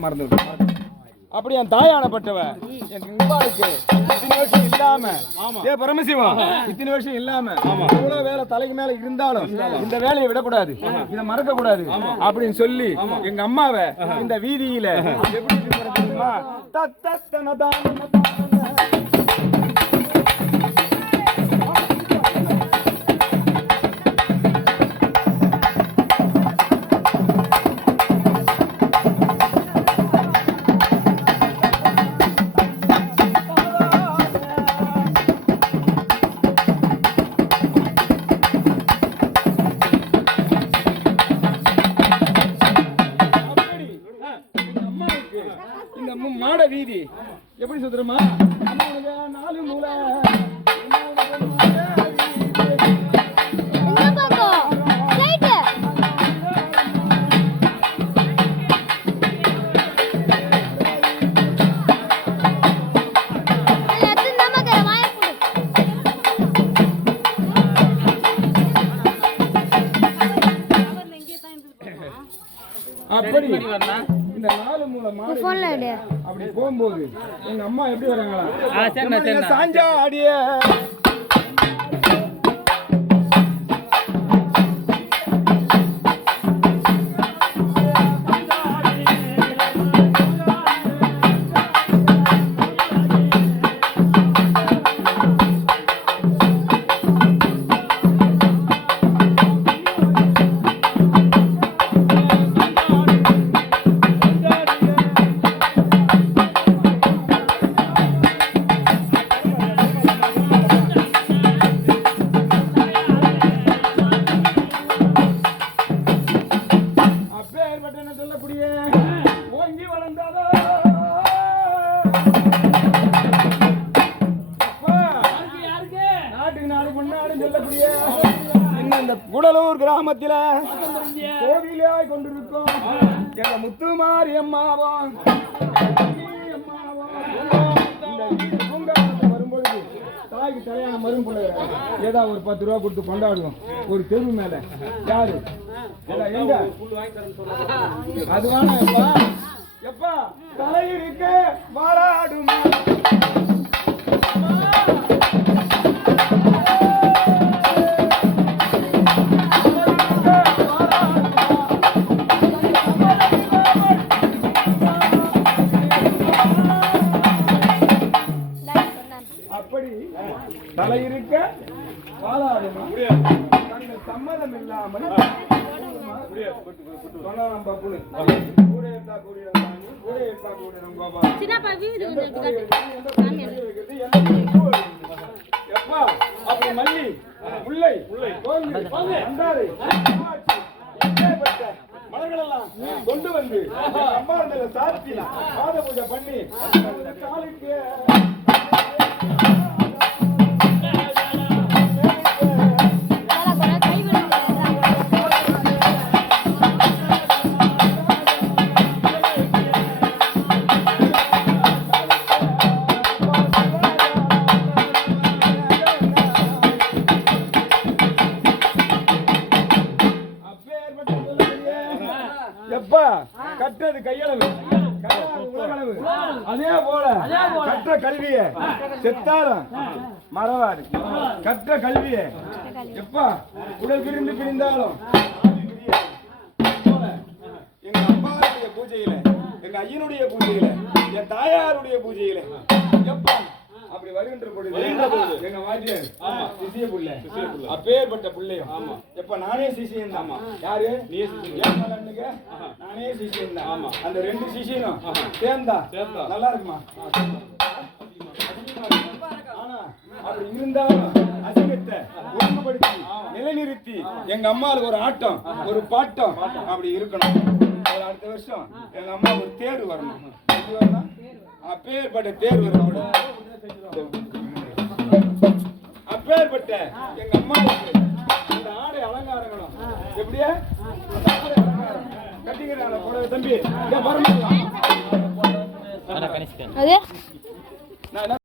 மறந்து விட்டு. அப்படி என் தாயானப்பட்டவ என் அம்மாவுக்கு இத்தனை வருஷம் இல்லாம ஏ பரமசிவம் இத்தனை வருஷம் இல்லாம இவ்வளவு வேலை தலைக்கு மேல இருந்தாலும் இந்த வேலையை விடக்கூடாது. இதை மறக்க கூடாது அப்படின்னு சொல்லி எங்க அம்மாவை இந்த வீதியில எப்படி இந்த அம்மாவுக்கு. இந்த மாட வீதி. எப்படி சுத்துறமா அம்மாவுக்கு நாலு மூலை. அப்படி. இந்த நாலு மூலை மாட அப்படி போகும்போது எங்க அம்மா எப்படி வராங்களா. சாஞ்சா அடிய. நாட்டுக்கு நாடு முன்னாடி சொல்லக்கூடிய இன்னும் இந்த குடலூர் கிராமத்தில் கோவிலாய் கொண்டிருக்கும் எங்க முத்துமாரி அம்மாவும் அம்மாவும் இந்த வரும்பொழுது தாய்க்கு தலையான மரும்புள்ள ஏதாவது ஒரு பத்து ரூபா கொடுத்து கொண்டாடுவோம். ஒரு தெருவு மேல. யாரு? ஏதா, எங்க? அது வேணாம் எப்பா? எப்பா? தலையிருக்க வாராடுமா தலையிருக்க வாழாடுமா தங்கள் சம்மதம் இல்லாமல் சொல்லலாம் பப்புனு. கூட இருந்தா கூட கூட இருந்தா கூட இருந்தாங்க. கோபால். சின்னப்பா வீடு? எப்பா, அப்படி மல்லி, முல்லை, கோங்கு, இப்பேற்பட்ட மலர்களெல்லாம் கொண்டு வந்து அம்மா மேல சாத்தி பாத பூஜை பண்ணி காலுக்கு கற்றது கையளவு உலகளவு. அதே போல கற்ற கல்விய செத்தாரம் மறவாது கற்ற கல்விய எப்பா உடல் பிரிந்து பிரிந்தாலும் எங்க அம்மாவுடைய பூஜையில எங்க ஐயனுடைய பூஜையில என் தாயாருடைய பூஜையில எப்பா வருகின்ற பொழுது எங்க வாத்தியார் சிசிய புள்ள. அப்பேற்பட்ட பிள்ளையும். எப்ப நானே சிசியன் தான். யாரு? நீ நானே சிசியன் தான். அந்த ரெண்டு சிசியனும் சேர்ந்தா? நல்லா இருக்குமா? ஆனா அப்படி இருந்தாலும் அசிங்கத்தை ஒழுங்குபடுத்தி நிலைநிறுத்தி எங்க அம்மாவுக்கு ஒரு ஆட்டம் ஒரு பாட்டம் அப்படி இருக்கணும். அடுத்த வருஷம் எங்க அம்மா ஒரு தேர் வரணும்? அப்பேற்பட்ட தேர் வரணும் அப்பேற்பட்ட எங்க அம்மாவுக்கு இந்த ஆடை அலங்காரங்களும். எப்படியா? அந்த கட்டிக்கிறாங்க புடவை தம்பி. இங்க.